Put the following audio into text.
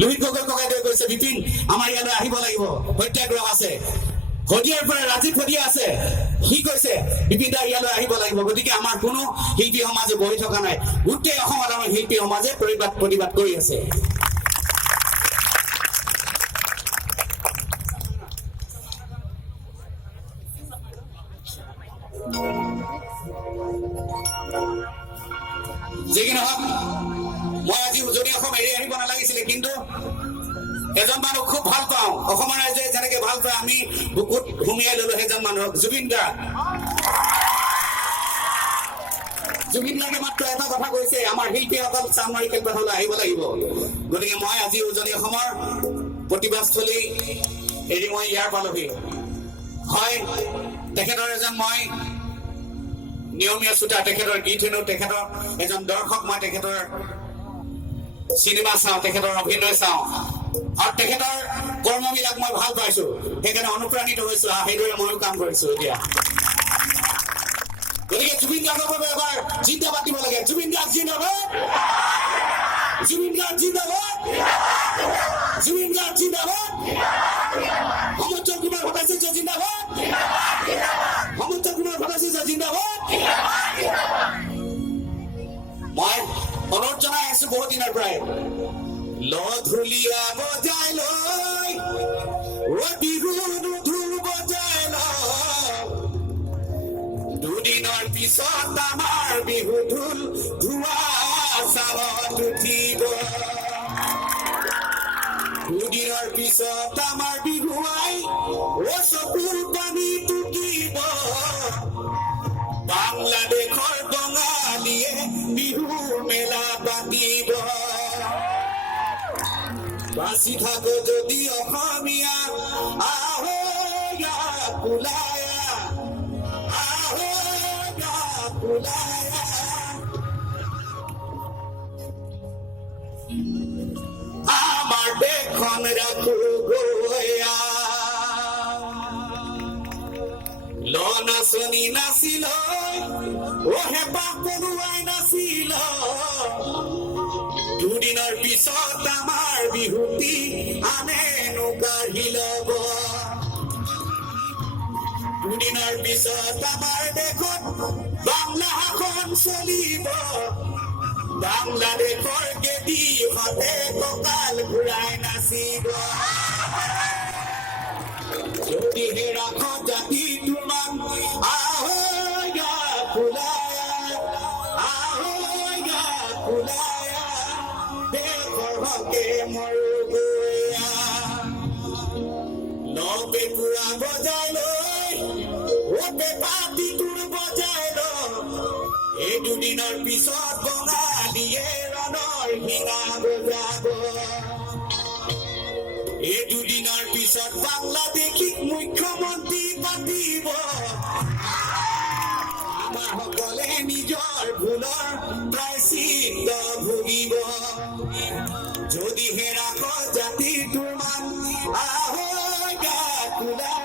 লোহিত গগৈ ককাইদেৱে কৈছে বিপিন আমাৰ ইয়ালৈ আহিব লাগিব, সত্যাগ্ৰহ আছে। শদিয়াৰ পৰা ৰাজীৱ শদিয়া আছে, সি কৈছে বিপিন দা ইয়ালৈ আহিব লাগিব। গতিকে আমাৰ কোনো শিল্পী সমাজে বহি থকা নাই, গোটেই অসমত আমাৰ শিল্পী সমাজে প্ৰতিবাদ কৰি আছে। যি কি নহওক মই আজি উজনি অসম এৰি আহিব নালাগিছিলে, কিন্তু এজন মানুহ খুব ভাল পাওঁ, অসমৰ ৰাইজে যেনেকে ভাল পায় আমি বুকুত সুমিয়াই ললো সেইজন মানুহক, জুবিন গাৰ্গ। জুবিন গাৰ্গে মাত্ৰ এটা কথা কৈছে, আমাৰ শিল্পীসকল চানমাৰি খেলপথাৰলৈ আহিব লাগিব। গতিকে মই আজি উজনি অসমৰ প্ৰতিবাদস্থলী এৰি মই ইয়াৰ পালোহি। হয়, তেখেতৰ এজন মই নিয়মীয়া শ্ৰোতা, তেখেতৰ গীত শুনো, তেখেতৰ এজন দৰ্শক, মই তেখেতৰ চিনেমা চাওঁ, তেখেতৰ অভিনয় চাওঁ আৰু তেখেতৰ কৰ্মবিলাক মই ভাল পাইছো, সেইকাৰণে অনুপ্ৰাণিত হৈছো, সেইদৰে ময়ো কাম কৰিছো এতিয়া। গতিকে জুবিন গাৰ্গৰ বাবে এবাৰ জিন্দাবাদ দিব লাগে। জুবিন গাৰ্গ জিন্দাবাদ, জুবিন গাৰ্গ জিন্দাবাদ, জুবিন গাৰ্গ জিন্দাবাদ, সমঞ্চল কুমাৰ ভট্টাচাৰ্য জিন্দাবাদ, সমঞ্চল কুমাৰ ভট্টাচাৰ্য জিন্দাবাদ। মই অনুৰোধ জনাই আছো বহুত দিনৰ পৰাই, লঢুলীয়া বজাই লৈ বিহু ঢোল বজাই লয়, দুদিনৰ পিছত আমাৰ বিহু ঢোল ধোৱা চালত উঠিব, দুদিনৰ পিছত আমাৰ বিহুৱাই চকুৰ পানী টুকিব, বাংলাদেশৰ বঙালীয়ে বিহু মেলা পাতিব, বাঁচি থাকো যদি অসমীয়া আহোয়া কুলায়া, আহোয়া কুলায়া, আমাৰ দেশখন ৰাখো গয়া, ল নাচনি নাছিল হেঁপাহ পৰুৱাই নাছিল, দুদিনৰ পিছত আমাৰ বিহুটি আনেনো কাঢ়ি লব, দুদিনৰ পিছত আমাৰ দেশত বাংলা শাসন চলিব, বাংলাদেশৰ গেদিহঁতে কঁকাল ঘূৰাই নাচিব, যদিহে ৰাখ জাতি তোমাক আহয়া কুলায়া, আহয়া কুলায়া, দেশৰ হকে মৰো গয়া, নবে পুৰা বজাই লৈ পাতি তোৰ বজাই ল, এই দুদিনৰ পিছত বঙালীয়ে ৰণৰ হীৰা বজাব, এই দুদিনৰ পিছত বাংলাদেশীক মুখ্যমন্ত্ৰী পাতিব, আমাৰ সকলে নিজৰ ভুলৰ প্ৰায়শ্চিত্ত ভুগিব, যদিহে ৰাখ জাতি তোমাৰ আহয়া কুলায়া।